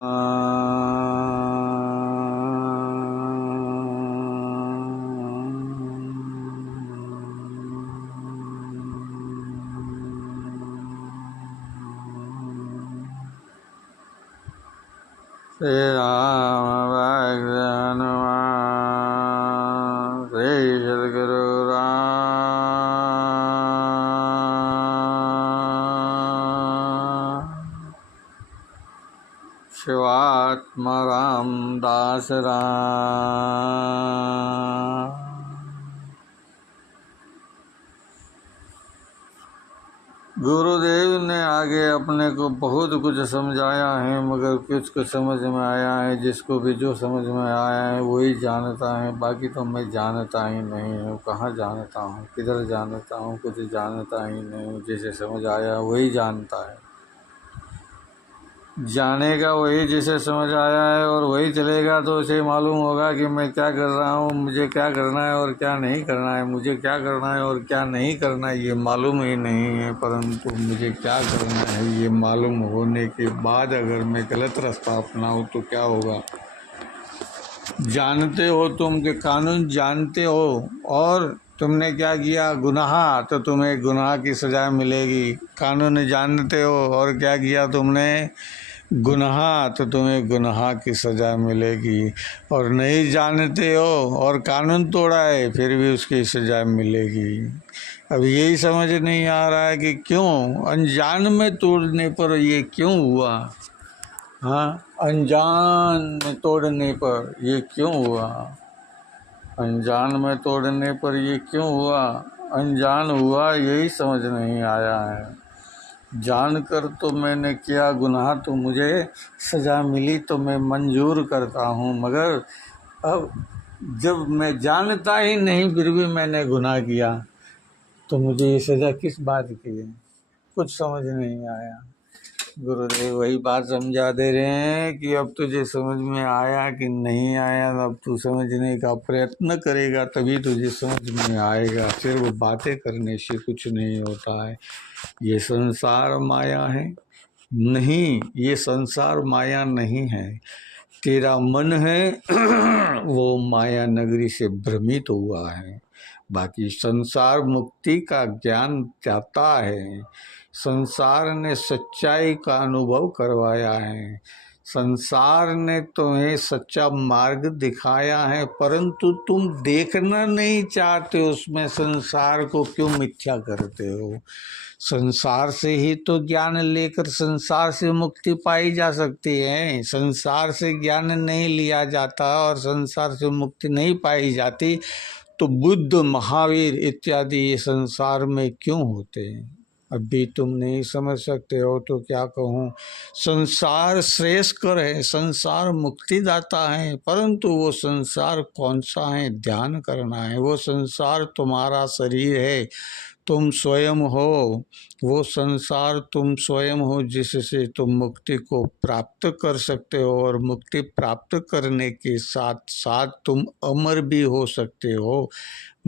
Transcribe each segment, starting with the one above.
श्री राम भक्त हनुमान श्री सद्गुरु राम शिवात्मा रामदास राम। गुरुदेव ने आगे अपने को बहुत कुछ समझाया है, मगर कुछ कुछ समझ में आया है। जिसको भी जो समझ में आया है वही जानता है, बाकी तो मैं जानता ही नहीं हूँ। कहाँ जानता हूँ, किधर जानता हूँ, कुछ जानता ही नहीं। जिसे समझ आया वही जानता है, जानेगा वही जिसे समझ आया है, और वही चलेगा तो उसे मालूम होगा कि मैं क्या कर रहा हूँ, मुझे क्या करना है और क्या नहीं करना है, मुझे क्या करना है और क्या नहीं करना है ये मालूम ही नहीं है। परंतु मुझे क्या करना है ये मालूम होने के बाद अगर मैं गलत रास्ता अपनाऊँ तो क्या होगा। जानते हो तुम कि कानून जानते हो और तुमने क्या किया गुनाह, तो तुम्हें गुनाह की सज़ा मिलेगी। कानून जानते हो और क्या किया तुमने गुनाह, तो तुम्हें गुनाह की सज़ा मिलेगी। और नहीं जानते हो और कानून तोड़ा है फिर भी उसकी सज़ा मिलेगी। अब यही समझ नहीं आ रहा है कि क्यों अनजान में तोड़ने पर ये क्यों हुआ। हाँ, अनजान में तोड़ने पर ये क्यों हुआ, अनजान में तोड़ने पर ये क्यों हुआ। अनजान हुआ यही समझ नहीं आया है। जानकर तो मैंने किया गुनाह, तो मुझे सज़ा मिली तो मैं मंजूर करता हूँ। मगर अब जब मैं जानता ही नहीं फिर भी मैंने गुनाह किया तो मुझे ये सज़ा किस बात की है, कुछ समझ नहीं आया। गुरुदेव वही बात समझा दे रहे हैं कि अब तुझे समझ में आया कि नहीं आया, अब तू समझने का प्रयत्न करेगा तभी तुझे समझ में आएगा। सिर्फ बातें करने से कुछ नहीं होता है। ये संसार माया है नहीं, ये संसार माया नहीं है। तेरा मन है वो माया नगरी से भ्रमित हुआ है। बाकी संसार मुक्ति का ज्ञान चाहता है। संसार ने सच्चाई का अनुभव करवाया है। संसार ने तुम्हें सच्चा मार्ग दिखाया है, परंतु तुम देखना नहीं चाहते उसमें संसार को क्यों मिथ्या करते हो। संसार से ही तो ज्ञान लेकर संसार से मुक्ति पाई जा सकती है। संसार से ज्ञान नहीं लिया जाता और संसार से मुक्ति नहीं पाई जाती तो बुद्ध महावीर इत्यादि ये संसार में क्यों होते हैं। अभी तुम नहीं समझ सकते हो तो क्या कहूँ। संसार श्रेयस्कर है, संसार मुक्तिदाता है, परंतु वो संसार कौन सा है ध्यान करना है। वो संसार तुम्हारा शरीर है, तुम स्वयं हो। वो संसार तुम स्वयं हो जिससे तुम मुक्ति को प्राप्त कर सकते हो, और मुक्ति प्राप्त करने के साथ साथ तुम अमर भी हो सकते हो।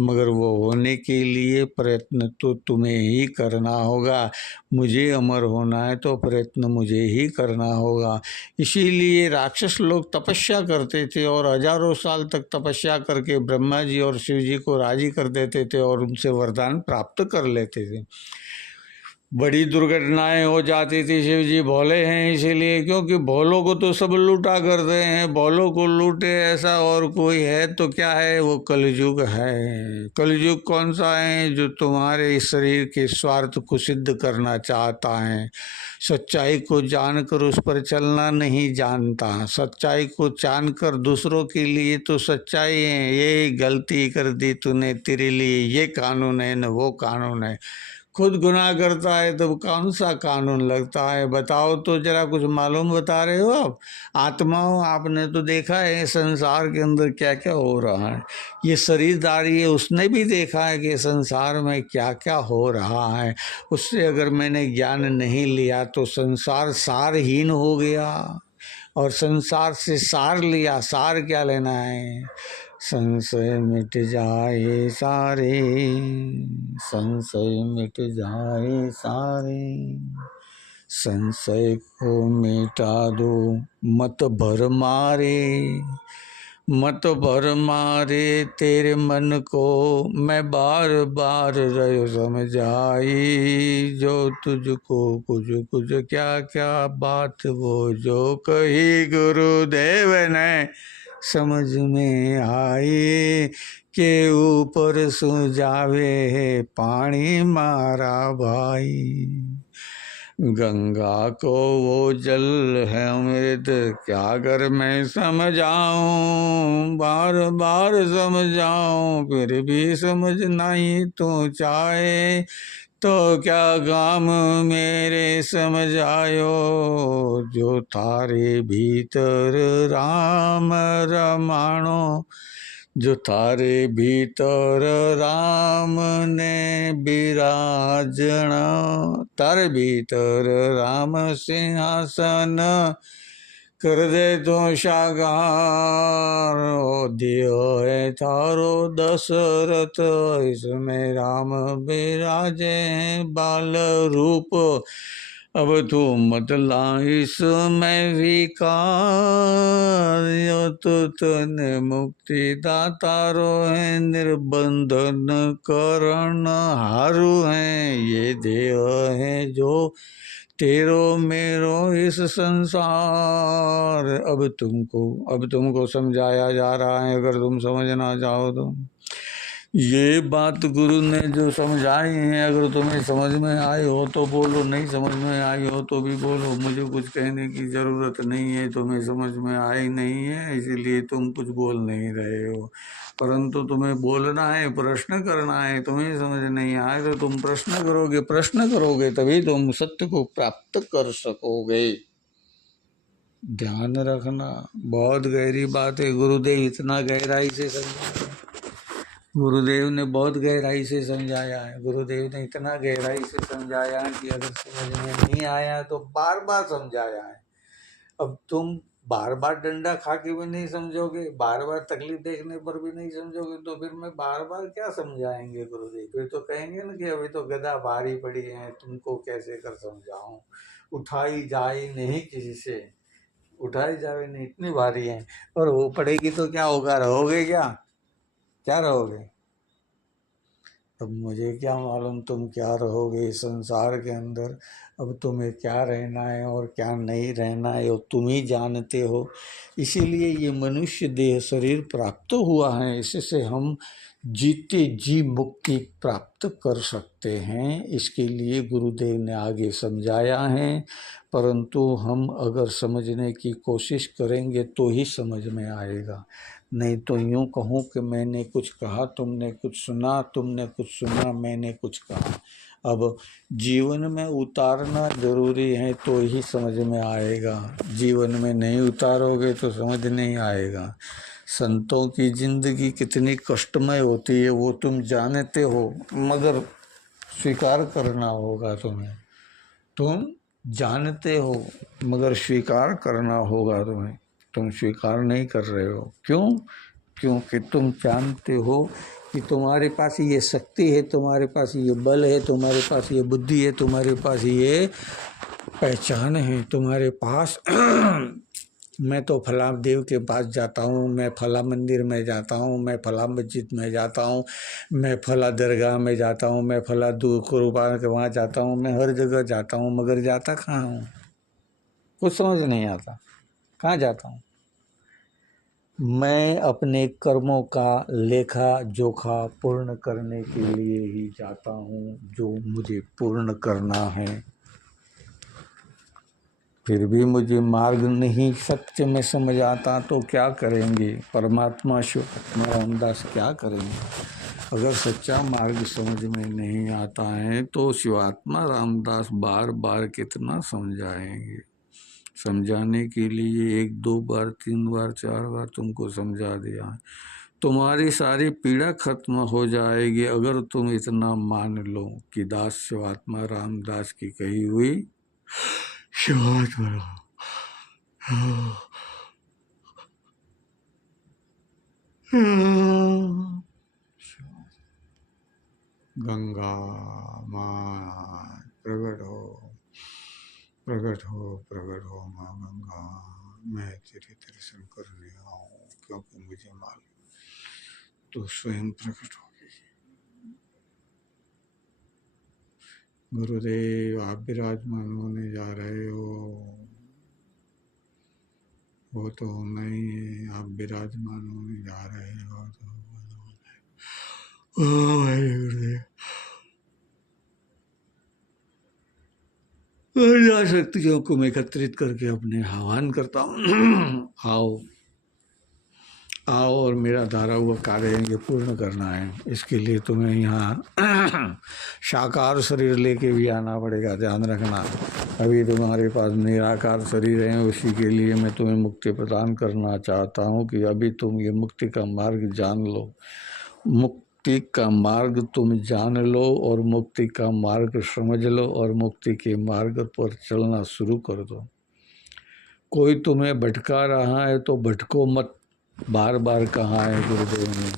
मगर वो होने के लिए प्रयत्न तो तुम्हें ही करना होगा। मुझे अमर होना है तो प्रयत्न मुझे ही करना होगा। इसीलिए राक्षस लोग तपस्या करते थे और हजारों साल तक तपस्या करके ब्रह्मा जी और शिव जी को राजी कर देते थे और उनसे वरदान प्राप्त कर लेते थे। बड़ी दुर्घटनाएं हो जाती थी। शिव जी भोले हैं इसीलिए, क्योंकि भोलों को तो सब लूटा करते हैं। भोलों को लूटे ऐसा और कोई है तो क्या है, वो कलयुग है। कलयुग कौन सा है, जो तुम्हारे इस शरीर के स्वार्थ को सिद्ध करना चाहता है। सच्चाई को जानकर उस पर चलना नहीं जानता। सच्चाई को जानकर दूसरों के लिए तो सच्चाई है, ये गलती कर दी तूने, तेरे लिए ये कानून है न वो कानून है। खुद गुनाह करता है तब कौन सा कानून लगता है, बताओ तो जरा। कुछ मालूम बता रहे हो आप आत्माओं, आपने तो देखा है संसार के अंदर क्या क्या हो रहा है। ये शरीरदारी है, उसने भी देखा है कि संसार में क्या क्या हो रहा है। उससे अगर मैंने ज्ञान नहीं लिया तो संसार सारहीन हो गया, और संसार से सार लिया, सार क्या लेना है। संशय मिट जाए सारे, संशय मिट जाए सारे, संशय को मिटा दो, मत भर मारे, मत भर मारे तेरे मन को, मैं बार बार रहो समझाई, जो तुझको कुछ कुछ क्या क्या बात वो जो कही गुरुदेव ने समझ में आई, के ऊपर सुझावे है पानी मारा भाई। गंगा को वो जल है अमृत, क्या कर मैं समझाऊं, बार बार समझाऊं फिर भी समझ नहीं तू चाहे, तो क्या काम मेरे समझ आयो, जो थारे भीतर राम रमाणो, जो थारे भीतर राम ने विराजना, तारे भीतर राम सिंहासन कर दे तो साकार, ओ दियो है थारो दशरथ, इसमें राम विराजे बाल रूप, अब तू मत ला इसमें विकार, तो तने मुक्ति दातारो है, निर्बंधन करण हारू है, ये देव है जो तेरो मेरो इस संसार। अब तुमको समझाया जा रहा है, अगर तुम समझना चाहो तो। ये बात गुरु ने जो समझाई है, अगर तुम्हें समझ में आई हो तो बोलो, नहीं समझ में आई हो तो भी बोलो, मुझे कुछ कहने की ज़रूरत नहीं है, तुम्हें समझ में आई नहीं है इसीलिए तुम कुछ बोल नहीं रहे हो, परंतु तुम्हें बोलना है, प्रश्न करना है। तुम्हें समझ नहीं आए तो तुम प्रश्न करोगे तभी तुम सत्य को प्राप्त कर सकोगे। ध्यान रखना, बहुत गहरी बात है, गुरुदेव इतना गहराई से समझाया, गुरुदेव ने बहुत गहराई से समझाया है, गुरुदेव ने इतना गहराई से समझाया है कि अगर समझ में नहीं आया तो बार बार समझाया है। अब तुम बार बार डंडा खा के भी नहीं समझोगे, बार बार तकलीफ देखने पर भी नहीं समझोगे, तो फिर मैं बार बार क्या समझाएंगे गुरुदेव, फिर तो कहेंगे ना कि अभी तो गदा भारी पड़ी है, तुमको कैसे कर समझाऊं, उठाई जाए नहीं किसी से, उठाई जाए नहीं, इतनी भारी है, और वो पड़ेगी तो क्या होगा, रहोगे क्या रहोगे। अब मुझे क्या मालूम तुम क्या रहोगे इस संसार के अंदर, अब तुम्हें क्या रहना है और क्या नहीं रहना है, और तुम ही जानते हो। इसीलिए ये मनुष्य देह शरीर प्राप्त हुआ है, इससे हम जीते जी मुक्ति प्राप्त कर सकते हैं, इसके लिए गुरुदेव ने आगे समझाया है। परंतु हम अगर समझने की कोशिश करेंगे तो ही समझ में आएगा, नहीं तो यूँ कहूँ कि मैंने कुछ कहा तुमने कुछ सुना, तुमने कुछ सुना मैंने कुछ कहा। अब जीवन में उतारना जरूरी है तो ही समझ में आएगा, जीवन में नहीं उतारोगे तो समझ नहीं आएगा। संतों की जिंदगी कितनी कष्टमय होती है वो तुम जानते हो, मगर स्वीकार करना होगा तुम्हें, तुम जानते हो मगर स्वीकार करना होगा तुम्हें, तुम स्वीकार नहीं कर रहे हो। क्यों? क्योंकि तुम जानते हो कि तुम्हारे पास ये शक्ति है, तुम्हारे पास ये बल है, तुम्हारे पास ये बुद्धि है, तुम्हारे पास ये पहचान है, तुम्हारे पास मैं तो फला देव के पास जाता हूँ, मैं फला मंदिर में जाता हूँ, मैं फला मस्जिद में जाता हूँ, मैं फला दरगाह में जाता हूँ, मैं फला दूर कुर्बान के वहाँ जाता हूँ, मैं हर जगह जाता हूँ, मगर जाता कहाँ हूँ, कुछ समझ नहीं आता, कहाँ जाता हूँ। मैं अपने कर्मों का लेखा जोखा पूर्ण करने के लिए ही जाता हूँ, जो मुझे पूर्ण करना है। फिर भी मुझे मार्ग नहीं सत्य में समझ आता तो क्या करेंगे परमात्मा शिव रामदास, क्या करेंगे। अगर सच्चा मार्ग समझ में नहीं आता है तो शिवात्मा रामदास बार बार कितना समझाएंगे। समझाने के लिए 1 2 बार 3 बार 4 बार तुमको समझा दिया, तुम्हारी सारी पीड़ा खत्म हो जाएगी अगर तुम इतना मान लो कि दास शिवात्मा रामदास की कही हुई शिवात्मा गंगा माँ प्रकट हो, प्रकट हो माँ गंगा, मैं तेरे दर्शन करने आऊँ, क्योंकि मुझे मालूम तो स्वयं प्रकट होगी। गुरुदेव आप विराजमान होने जा रहे हो, वो तो नहीं है, आप विराजमान होने जा रहे हो तो गुरुदेव शक्तियों को मैं एकत्रित करके अपने आह्वान करता हूँ। आओ आओ और मेरा धारा हुआ कार्य ये पूर्ण करना है। इसके लिए तुम्हें यहाँ साकार शरीर लेके भी आना पड़ेगा, ध्यान रखना। अभी तुम्हारे पास निराकार शरीर है, उसी के लिए मैं तुम्हें मुक्ति प्रदान करना चाहता हूँ कि अभी तुम ये मुक्ति का मार्ग जान लो। मुक्ति का मार्ग तुम जान लो और मुक्ति का मार्ग समझ लो और मुक्ति के मार्ग पर चलना शुरू कर दो। कोई तुम्हें भटका रहा है तो भटको मत। बार बार कहा है गुरुदेव ने,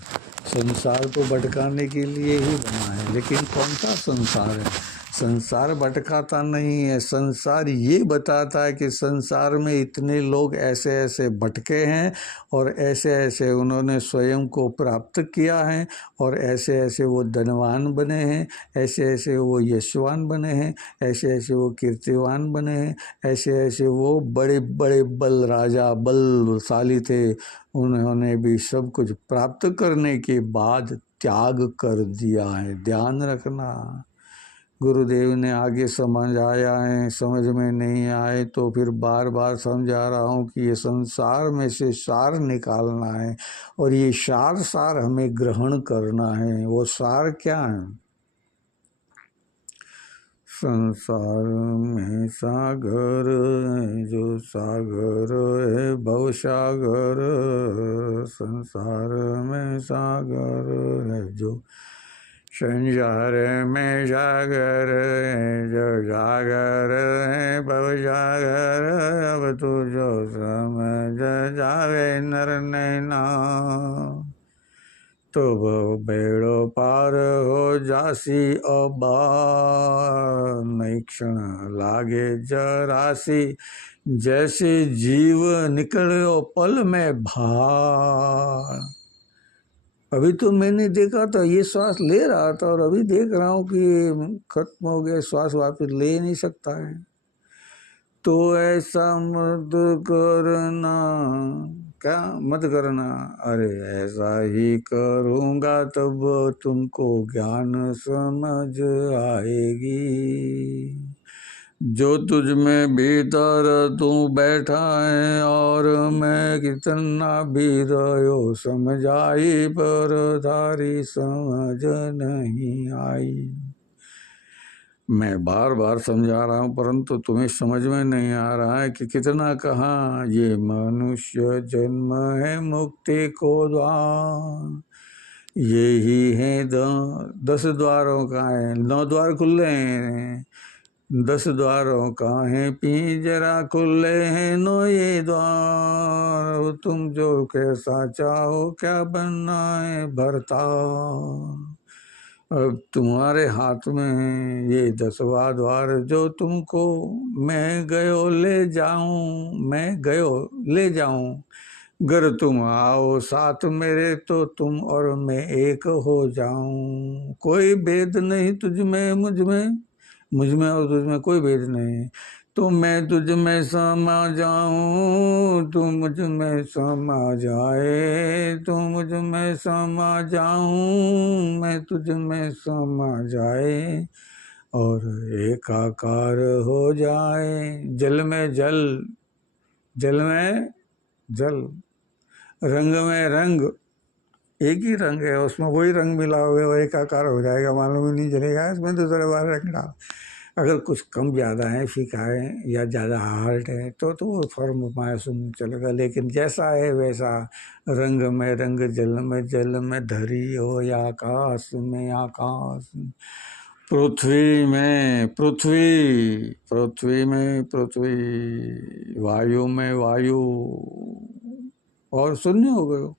संसार तो भटकाने के लिए ही बना है, लेकिन कौन सा संसार है? संसार भटकाता नहीं है, संसार ये बताता है कि संसार में इतने लोग ऐसे ऐसे भटके हैं और ऐसे ऐसे उन्होंने स्वयं को प्राप्त किया है और ऐसे ऐसे वो धनवान बने हैं, ऐसे ऐसे वो यशवान बने हैं, ऐसे ऐसे वो कीर्तिवान बने हैं, ऐसे ऐसे वो बड़े बड़े बल राजा बलशाली थे। उन्होंने भी सब कुछ प्राप्त करने के बाद त्याग कर दिया है, ध्यान रखना। गुरुदेव ने आगे समझाया है, समझ में नहीं आए तो फिर बार बार समझा रहा हूँ कि ये संसार में से सार निकालना है और ये सार हमें ग्रहण करना है। वो सार क्या है? संसार में सागर है जो सागर है भव सागर, संसार में सागर है जो संसार में सागर है जो सागर है भव सागर। अब तू जो समझ जावे नर नैना तो वो बेड़ो पार हो जासी अबार। नहीं क्षण लागे जरासी जैसे जीव निकलो पल में बाहर। अभी तो मैंने देखा था ये श्वास ले रहा था और अभी देख रहा हूँ कि खत्म हो गया, श्वास वापस ले नहीं सकता है। तो ऐसा मत करना, क्या मत करना? अरे ऐसा ही करूँगा तब तुमको ज्ञान समझ आएगी। जो तुझ में भीतर तू बैठा है और मैं कितना भी रहो समझाई पर थारी समझ नहीं आई। मैं बार बार समझा रहा हूँ परंतु तुम्हें समझ में नहीं आ रहा है कि कितना कहाँ ये मनुष्य जन्म है मुक्ति को द्वार। ये ही है 10 द्वारों का है, 9 द्वार खुले हैं, 10 द्वारों का है पिंजरा खुले हैं 9 ये द्वार। तुम जो कैसा चाहो क्या बनना है भरता, अब तुम्हारे हाथ में है ये 10वां द्वार जो तुमको मैं गयो ले जाऊं, मैं गयो ले जाऊं। गर तुम आओ साथ मेरे तो तुम और मैं एक हो जाऊं। कोई भेद नहीं तुझ में मुझ में और तुझ में कोई भेद नहीं। तो मैं तुझ में समा जाऊं, तू मुझ में समा जाए, तू मुझ में समा जाऊं, मैं तुझ में समा जाए और एकाकार हो जाए। जल में जल, जल में जल, रंग में रंग, एक ही रंग है उसमें, वही रंग मिला हुआ है, वो एकाकार हो जाएगा, मालूम ही नहीं चलेगा। इसमें दूसरे बार रंग डाल, अगर कुछ कम ज़्यादा है, फीका है या ज़्यादा हार्ड है तो वो फॉर्म मासूम चलेगा, लेकिन जैसा है वैसा। रंग में रंग, जल में जल में धरी हो या आकाश में आकाश, पृथ्वी में पृथ्वी, पृथ्वी में पृथ्वी, वायु में वायु, और शून्य हो गए।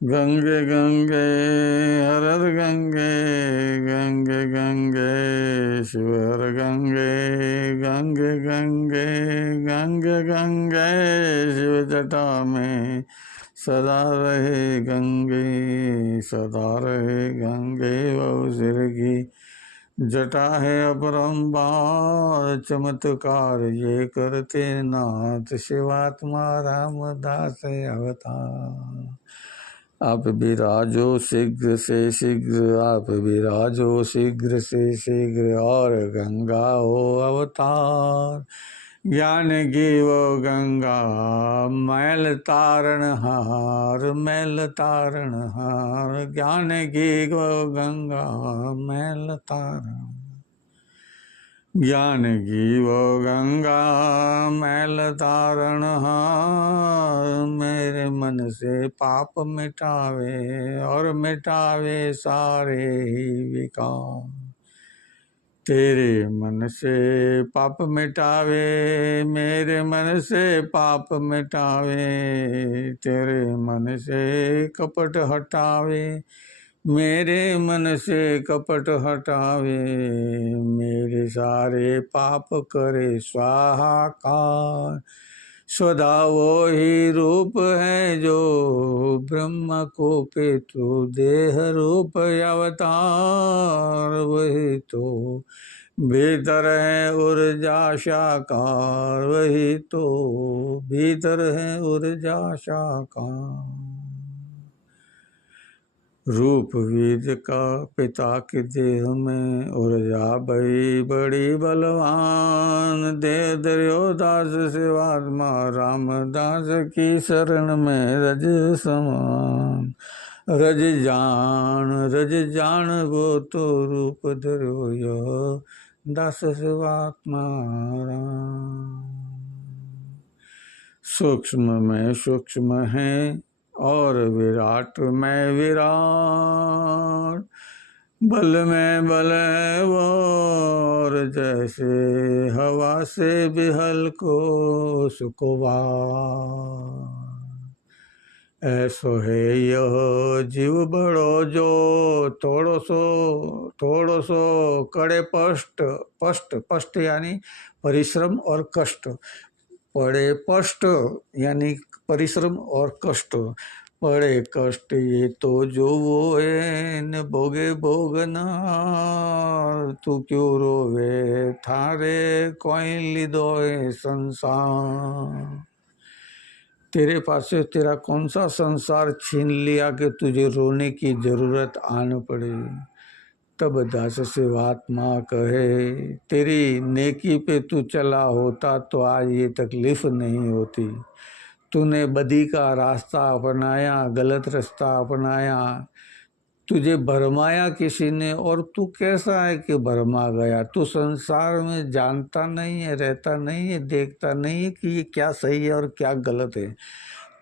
गंगे गंगे हर हर गंगे, गंगे गंगे शिव हर गंगे, गंगे गंगे गंगे गंगे शिव जटा में सदा रहे गंगे, सदा रहे गंगे वो सिर की जटा है अपरंपार, चमत्कार ये करते नाथ शिवात्मा रामदास अवतार। आप विराजो शीघ्र से शीघ्र, आप विराजो शीघ्र से शीघ्र, और गंगा हो अवतार। ज्ञान की वो गंगा मैल तारण हार, मैल तारण हार, ज्ञान की वो गंगा मैल तारण, ज्ञान की वो गंगा मैल तारण हार, मेरे मन से पाप मिटावे और मिटावे सारे ही विकार। तेरे मन से पाप मिटावे, मेरे मन से पाप मिटावे, तेरे मन से कपट हटावे, मेरे मन से कपट हटावे, मेरे सारे पाप करे स्वाहाकार। सदा वो ही रूप है जो ब्रह्म को पितृ देह रूप अवतार, वही तो भीतर है ऊर्जा साकार, वही तो भीतर है ऊर्जा साकार। रूप वीर का पिता के देह में ऊर्जा बड़ी बड़ी बलवान, देव दर्योदास शिवात्मा रामदास की शरण में रज समान। रज जान वो तो रूप धरो यो दास शिवात्मा राम। सूक्ष्म में सूक्ष्म है और विराट में विराट, बल में बल है वो, और जैसे हवा से बिहल को सुकुवा, ऐसो है यह जीव बड़ो जो थोड़ो सो कड़े पष्ट यानी परिश्रम और कष्ट, पड़े पष्ट यानी परिश्रम और कष्ट, पड़े कष्ट ये तो जो वो है न भोगे भोगना, तू क्यों रोवे थारे कोई लिदो संसार। तेरे पास से तेरा कौन सा संसार छीन लिया कि तुझे रोने की जरूरत आन पड़े। तब दास शिवात्मा कहे तेरी नेकी पे तू चला होता तो आज ये तकलीफ नहीं होती। तूने बदी का रास्ता अपनाया, गलत रास्ता अपनाया, तुझे भरमाया किसी ने, और तू कैसा है कि भरमा गया। तू संसार में जानता नहीं है, रहता नहीं है, देखता नहीं है कि ये क्या सही है और क्या गलत है।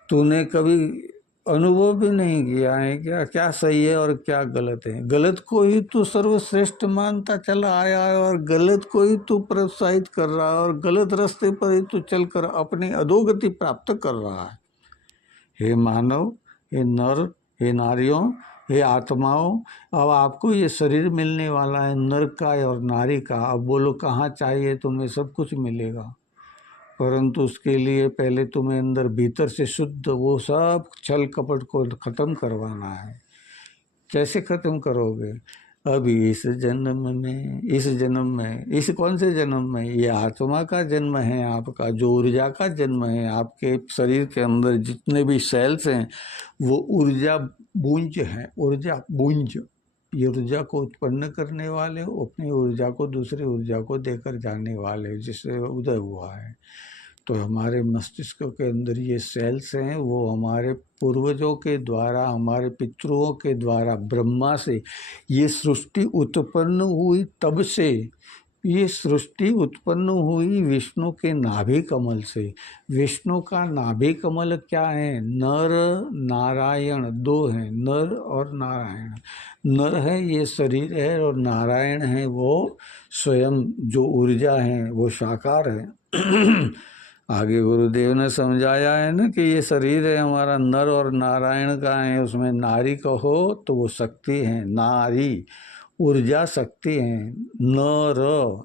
तूने कभी अनुभव भी नहीं किया है क्या क्या सही है और क्या गलत है। गलत को ही तू सर्वश्रेष्ठ मानता चला आया है और गलत को ही तू प्रोत्साहित कर रहा है और गलत रास्ते पर ही तू चलकर अपनी अधोगति प्राप्त कर रहा है। हे मानव, हे नर, हे नारियों, हे आत्माओं, अब आपको ये शरीर मिलने वाला है नर का और नारी का। अब बोलो कहाँ चाहिए तुम्हें, सब कुछ मिलेगा, परंतु उसके लिए पहले तुम्हें अंदर भीतर से शुद्ध वो सब छल कपट को खत्म करवाना है। कैसे खत्म करोगे? अभी इस जन्म में, इस कौन से जन्म में? ये आत्मा का जन्म है आपका, जो ऊर्जा का जन्म है। आपके शरीर के अंदर जितने भी सेल्स हैं वो ऊर्जा बूंज हैं, ऊर्जा बूंज। ये ऊर्जा को उत्पन्न करने वाले हो, अपनी ऊर्जा को दूसरी ऊर्जा को देकर जाने वाले हो, जिससे उदय हुआ है। तो हमारे मस्तिष्क के अंदर ये सेल्स हैं, वो हमारे पूर्वजों के द्वारा, हमारे पितरों के द्वारा, ब्रह्मा से ये सृष्टि उत्पन्न हुई। तब से ये सृष्टि उत्पन्न हुई विष्णु के नाभि कमल से। विष्णु का नाभि कमल क्या है? नर नारायण दो हैं, नर और नारायण। नर है ये शरीर है, और नारायण है वो स्वयं जो ऊर्जा है, वो साकार है। आगे गुरुदेव ने समझाया है ना कि ये शरीर है हमारा, नर और नारायण का है। उसमें नारी कहो तो वो शक्ति है, नारी ऊर्जा शक्ति है। न र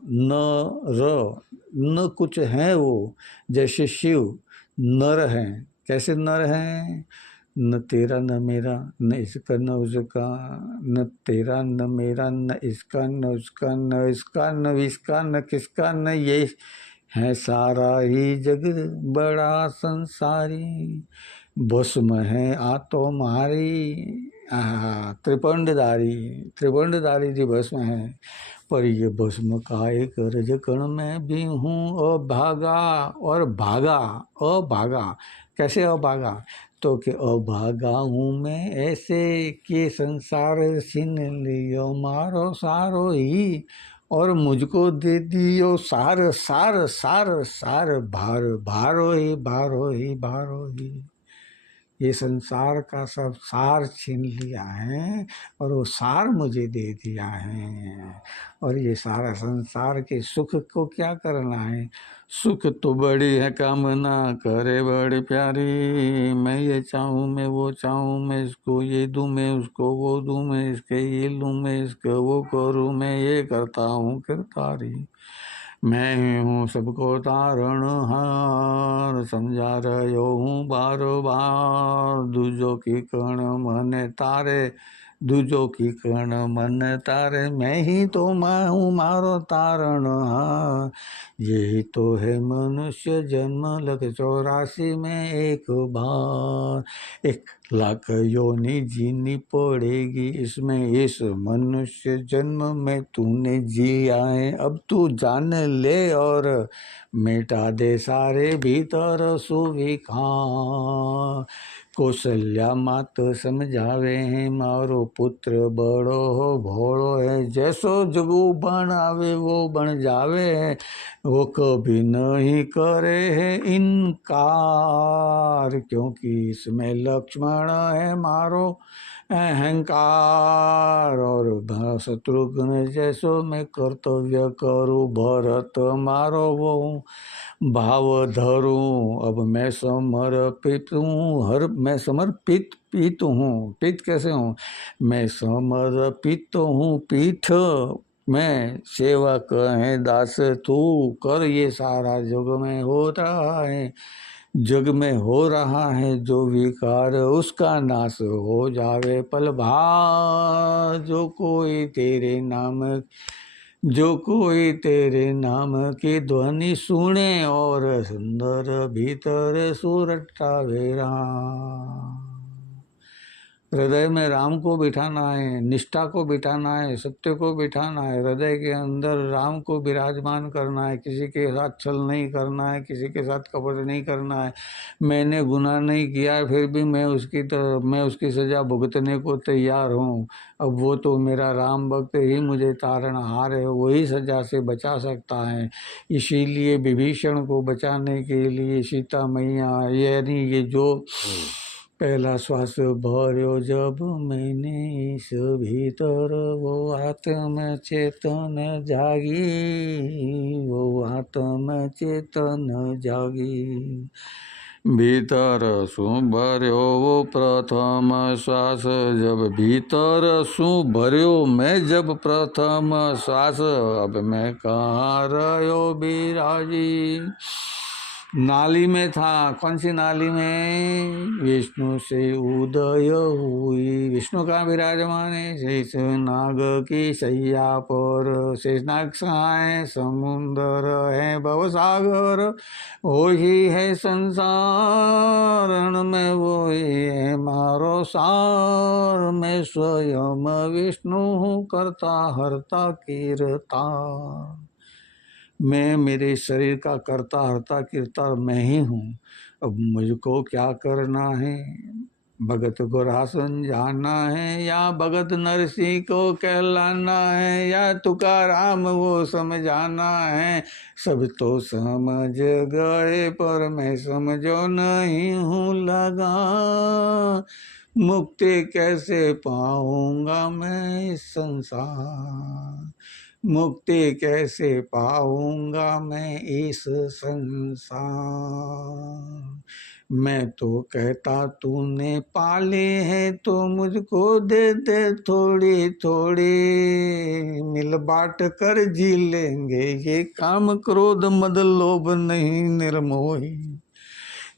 न कुछ है वो, जैसे शिव नर है। कैसे नर है? न तेरा न मेरा, न इसका न उसका, न तेरा न मेरा, न इसका न उसका, न इसका न इसका, न किसका न ये है सारा ही जग बड़ा संसारी। भस्म है आ तुम्हारी, त्रिपुंडधारी जी भस्म है। पर ये भस्म का एक रज कण में भी हूँ अभागा। और भागा, अभागा कैसे अभागा? तो कि अभागा हूँ मैं ऐसे कि संसार छीन लियो मारो सारो ही, और मुझको दे दियो सार सार सार सार, भार भारो ही भारो ही भारो ही। ये संसार का सब सार छीन लिया है और वो सार मुझे दे दिया है। और ये सारा संसार के सुख को क्या करना है? सुख तो बड़ी है कामना करे बड़ी प्यारी, मैं ये चाहूँ मैं वो चाहूँ, मैं इसको ये दूँ मैं उसको वो दूँ, मैं इसके ये लूँ मैं इसको वो करूँ, मैं ये करता हूँ किरतारी। मैं ही हूँ सबको तारणहार, समझा रह्यो हूँ बार बार। दूजो की कण मन तारे, दूजो की कण मन तारे, मैं ही तो मैं हूँ मारो तारणहार। यही तो है मनुष्य जन्म लग 84 में एक बार। 1,00,000 योनि जीनी पड़ेगी इसमें, इस मनुष्य जन्म में तूने जिया है। अब तू जान ले और मिटा दे सारे भीतर सुविकार। कौशल्या मात समझावे हैं मारो पुत्र बड़ो हो भोड़ो है, जैसो जगो बनावे वो बन जावे है, वो कभी नहीं करे है इनकार। क्योंकि इसमें लक्ष्मण है मारो अहंकार, और शत्रुघ्न जैसो मैं कर्तव्य करूँ, भरत मारो वो भाव धरूं। अब मैं समर्पित हूँ, मैं समर्पित पीत हूँ। पीत कैसे हूँ? मैं समर्पित हूँ पीठ मैं, सेवक है दास तू कर। ये सारा जग में हो रहा है, जग में हो रहा है जो विकार, उसका नाश हो जावे पल भार। जो कोई तेरे नाम की ध्वनि सुने, और सुंदर भीतर सुरटा वेरा। हृदय में राम को बिठाना है, निष्ठा को बिठाना है, सत्य को बिठाना है। हृदय के अंदर राम को विराजमान करना है। किसी के साथ छल नहीं करना है, किसी के साथ कपट नहीं करना है। मैंने गुनाह नहीं किया है, फिर भी मैं उसकी सज़ा भुगतने को तैयार हूँ। अब वो तो मेरा राम भक्त ही मुझे तारणहार है, वही सज़ा से बचा सकता है। इसीलिए विभीषण को बचाने के लिए सीता मैया, यानी ये जो पहला श्वास भर्यो जब मैंने इस भीतर, वो आत्म चेतन जागी, वो आत्म चेतन जागी। भीतर सु भर्यो वो प्रथम श्वास, जब भीतर सु भर्यो मैं जब प्रथम श्वास, अब मैं कहाँ रह्यो बिराजी। नाली में था। कौन सी नाली में? विष्णु से उदय हुई। विष्णु कहाँ विराजमान है? शेष नाग की शैया पर। शेष नाग कहाँ है? समुद्र है भवसागर, वही है संसार में, वही है मारो सार। मैं स्वयं विष्णु हूँ, करता हरता कीरता। मैं मेरे शरीर का करता हरता कीरता मैं ही हूँ। अब मुझको क्या करना है? भगत को रासन जाना है, या भगत नरसिंह को कहलाना है, या तुकाराम वो समझाना है। सब तो समझ गए पर मैं समझो नहीं हूँ लगा। मुक्ति कैसे पाऊंगा मैं इस संसार, मुक्ति कैसे पाऊंगा मैं इस संसार। मैं तो कहता तूने पाले हैं तो मुझको दे दे थोड़ी थोड़ी, मिल बांट कर जी लेंगे ये काम क्रोध मद लोभ नहीं निर्मोही।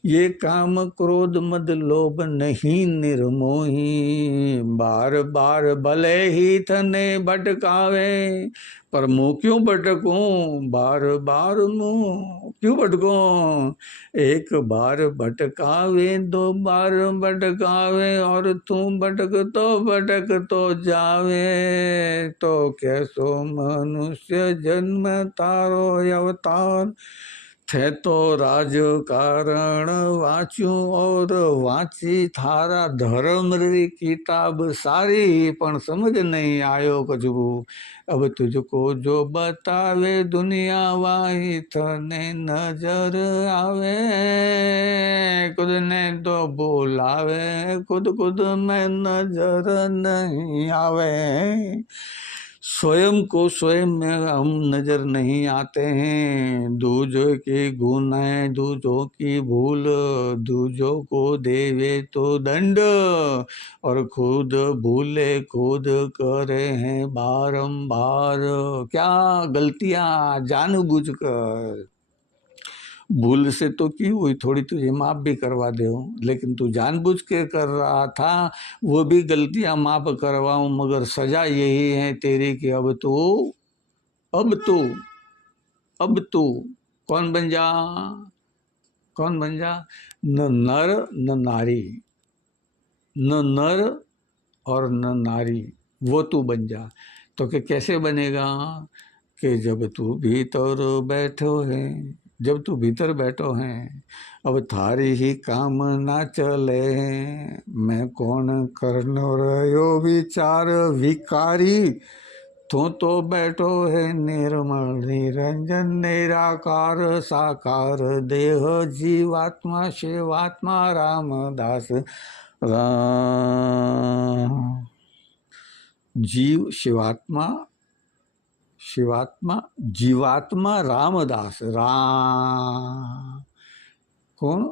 ये काम क्रोध मद लोभ नहीं निर्मोही। बार बार भले ही थने भटकावे, पर मुँह क्यों भटकूं? बार बार मुँह क्यों भटकूं? एक बार भटकावे, दो बार भटकावे, और तू भटक तो जावे। तो कैसो मनुष्य जन्म तारो अवतार, थे तो राजकारण वाँच्યું और वाँची थारा धर्म री किताब सारी, पण समझ नहीं आयो कछू। अब तुझको जो बतावे दुनिया वाही थने नजर आवे। खुद ने तो बोलावे, खुद खुद में नजर नहीं आवे। स्वयं को स्वयं में हम नजर नहीं आते हैं। दूजों की गुण है, दूजों की भूल, दूजों को देवे तो दंड, और खुद भूले खुद करे हैं बारंबार। क्या गलतियां जानबूझकर, भूल से तो की हुई, थोड़ी तुझे माफ भी करवा दे, लेकिन तू जानबूझ के कर रहा था। वो भी गलतियां माफ करवाऊं, मगर सजा यही है तेरी कि अब तू अब तू अब तू कौन बन जा? कौन बन जा? न नर न नारी, न नर और न नारी, वो तू बन जा। तो कि कैसे बनेगा? कि जब तू भीतर बैठो है, जब तू भीतर बैठो है, अब थारी ही काम ना चले। मैं कौन करनो रहो विचार विकारी, तो बैठो है निर्मल निरंजन निराकार साकार। देह जीवात्मा शिवात्मा रामदास राम। जीव शिवात्मा, शिवात्मा जीवात्मा रामदास राम। कौन?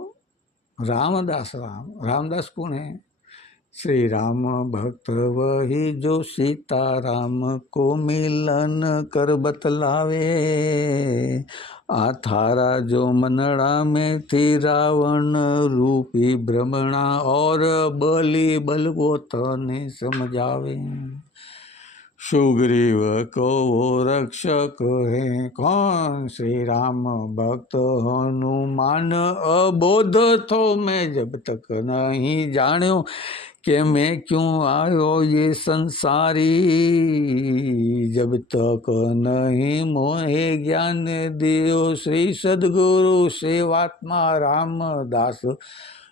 रामदास राम। रामदास कौन है? श्री राम भक्त वही जो सीता राम को मिलन कर बतलावे। आथारा जो मनड़ा में थी रावण रूपी भ्रमणा, और बलि बल को तने समझावे। सुग्रीव को वो रक्षक है कौन? श्री राम भक्त हनुमान। अबोध तो मैं जब तक नहीं जान्यो कि मैं क्यों आयो ये संसारी। जब तक नहीं मोहे ज्ञान दियो श्री सद्गुरु सेवात्मा रामदास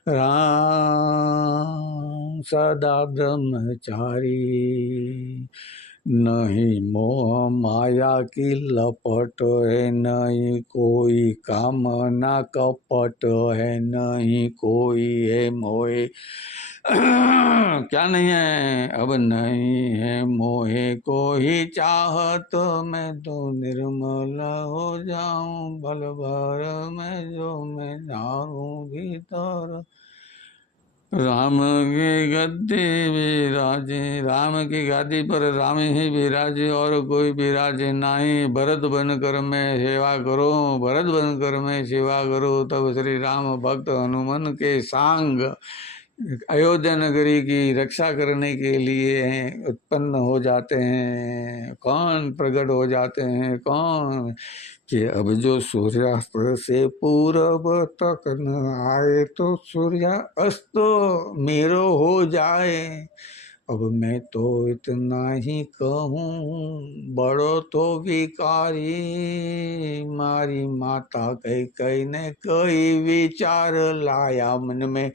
राम। सदा ब्रह्मचारी, नहीं मोह माया की लपट है, नहीं कोई कामना कपट है, नहीं कोई है मोहे क्या नहीं है? अब नहीं है मोहे को ही चाहत, मैं तो निर्मल हो जाऊं भल भर में जो मैं जाऊं भीतर। राम के गद्दे विराजे, राम की गादी पर राम ही विराजे और कोई विराजे नाही। भरत बन कर मैं सेवा करो, भरत बन कर मैं सेवा करो। तब श्री राम भक्त हनुमान के सांग अयोध्या नगरी की रक्षा करने के लिए उत्पन्न हो जाते हैं। कौन प्रकट हो जाते हैं? कौन? कि अब जो सूर्यास्त से पूरब तक न आए तो सूर्य अस्त मेरो हो जाए। अब मैं तो इतना ही कहूँ, बड़ो तो विकारी मारी माता कई ने कई विचार लाया मन में,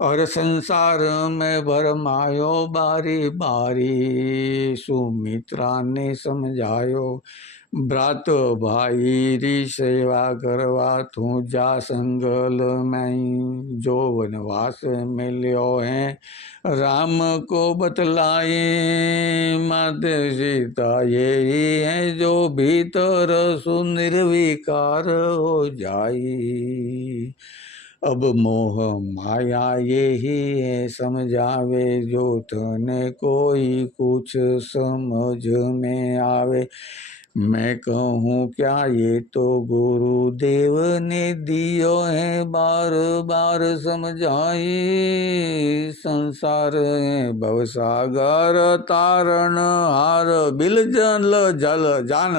और संसार में भरमायो बारी बारी। सुमित्रा ने समझायो, भ्रात भाई री सेवा करवा तू जा संगल में। जो वनवास मिल्यो है राम को बतलाए, माते सीता यही है जो भीतर सुनिर्विकार हो जाई। अब मोह माया यही है समझावे, जो तने कोई कुछ समझ में आवे। मैं कहूँ क्या ये तो गुरुदेव ने दियो है बार बार समझाई। संसार है भवसागर तारण हार, बिल जल जल जान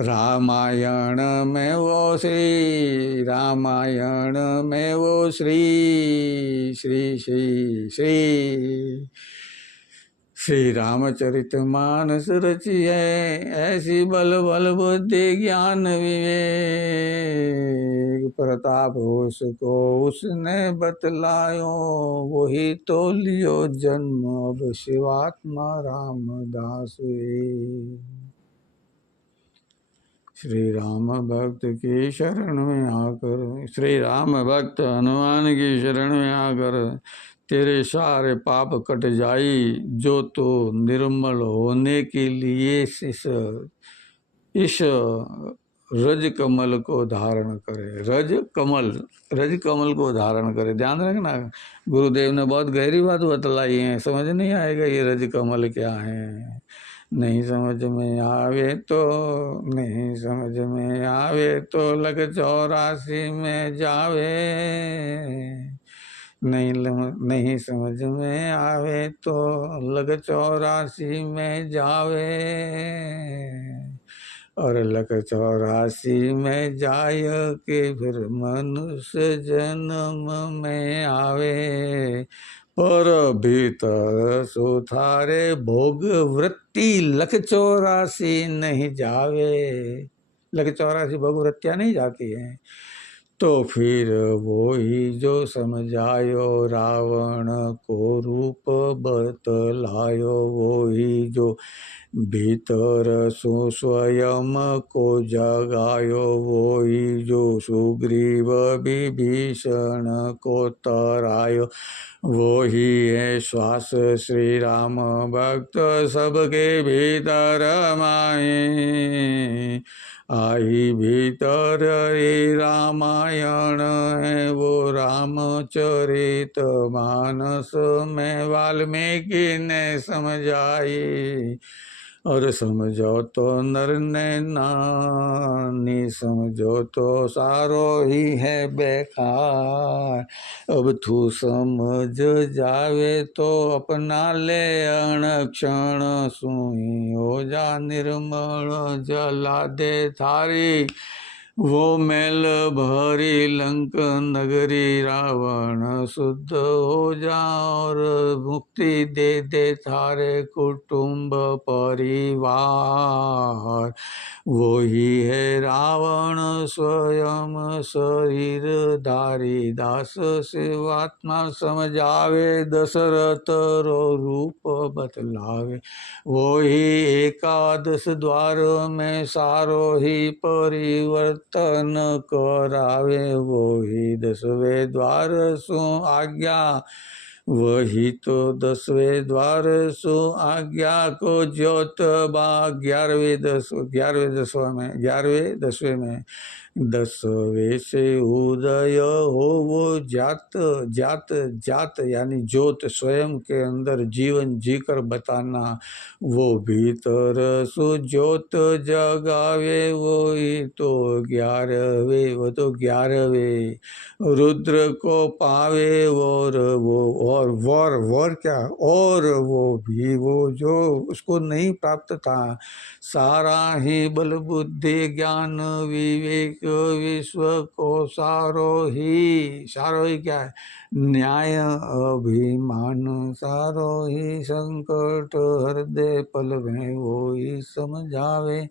रामायण में वो श्री, रामायण में वो श्री श्री श्री श्री श्री रामचरित मानस रची है। ऐसी बल बल बुद्धि ज्ञान विवेक, प्रताप उसको उसने बतलायो, वही तो लियो जन्म अब शिवात्मा रामदास। श्री राम भक्त की शरण में आकर, श्री राम भक्त हनुमान की शरण में आकर तेरे सारे पाप कट जाई। जो तो निर्मल होने के लिए इस रज कमल को धारण करे। रज कमल को धारण करे। ध्यान रखना, गुरुदेव ने बहुत गहरी बात बतलाई है। समझ नहीं आएगा ये रज कमल क्या है। नहीं समझ में आवे तो, नहीं समझ में आवे तो लग 84 में जावे। नहीं समझ में आवे तो लग 84 में जावे। और लग 84 में जाय के फिर मनुष्य जन्म में आवे। पर भीतर सुधारे भोग वृत्ति लख 84 नहीं जावे। लख 84 भोग वृत्तियां नहीं जाती हैं। तो फिर वो ही जो समझायो रावण को रूप बतलायो, वो ही जो भीतर सो स्वयं को जगायो, वो ही जो सुग्रीव विभीषण को तरायो, वो ही है श्वास श्री राम भक्त सबके भीतर माए। आई भीतर रे रामायण है वो रामचरित मानस में वाल्मीकि ने समझाई। और समझो तो नर ने नानी, समझो तो सारो ही है बेकार। अब तू समझ जावे तो अपना ले अणक्षण सुई हो जा निर्मल जला दे थारी। वो मैल भरी लंक नगरी रावण शुद्ध हो जा, और मुक्ति दे दे थारे कुटुंब परिवार। वो ही है रावण स्वयं शरीर धारी दास, शिवात्मा समझावे दशरथ रो रूप बतलावे। वो ही एकादश द्वार में सारो ही परिवर्तन करावे। वो ही 10वें द्वार सु आज्ञा, वही तो 10वें द्वार सु आज्ञा को ज्योत बा 11वें 10वें में 10वें से उदय हो वो जात जात जात यानी ज्योत स्वयं के अंदर जीवन जीकर बताना, वो भीतर सुज्योत जगावे वो ही तो 11वें, वो तो 11वें रुद्र को पावे। और वो और वर क्या, और वो भी वो जो उसको नहीं प्राप्त था, सारा ही बल बुद्धि ज्ञान विवेक विश्व को सारो ही क्या है, न्याय अभिमान सारो ही संकट हृदय पल में वो ही समझावे।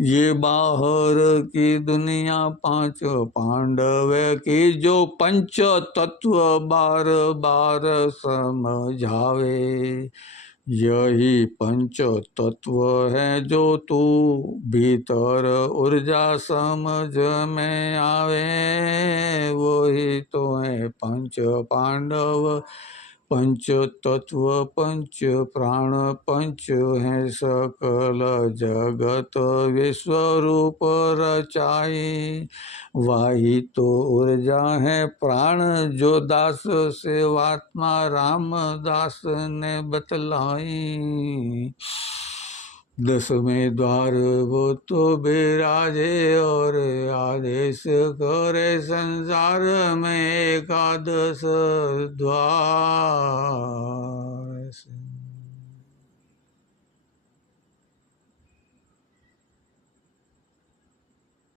ये बाहर की दुनिया 5 पांडव की जो पंच तत्व बार बार समझावे। यही पंच तत्व है जो तू भीतर ऊर्जा समझ में आवे, वही तो है पंच पांडव। पंच तत्व पंच प्राण पंच है सकल जगत विश्व रूप रचाई। वाही तो ऊर्जा है प्राण जो दास सेवात्मा रामदास ने बतलाई। 10वें द्वार वो तो बिराजे और आदेश करे संसार में 11 द्वार।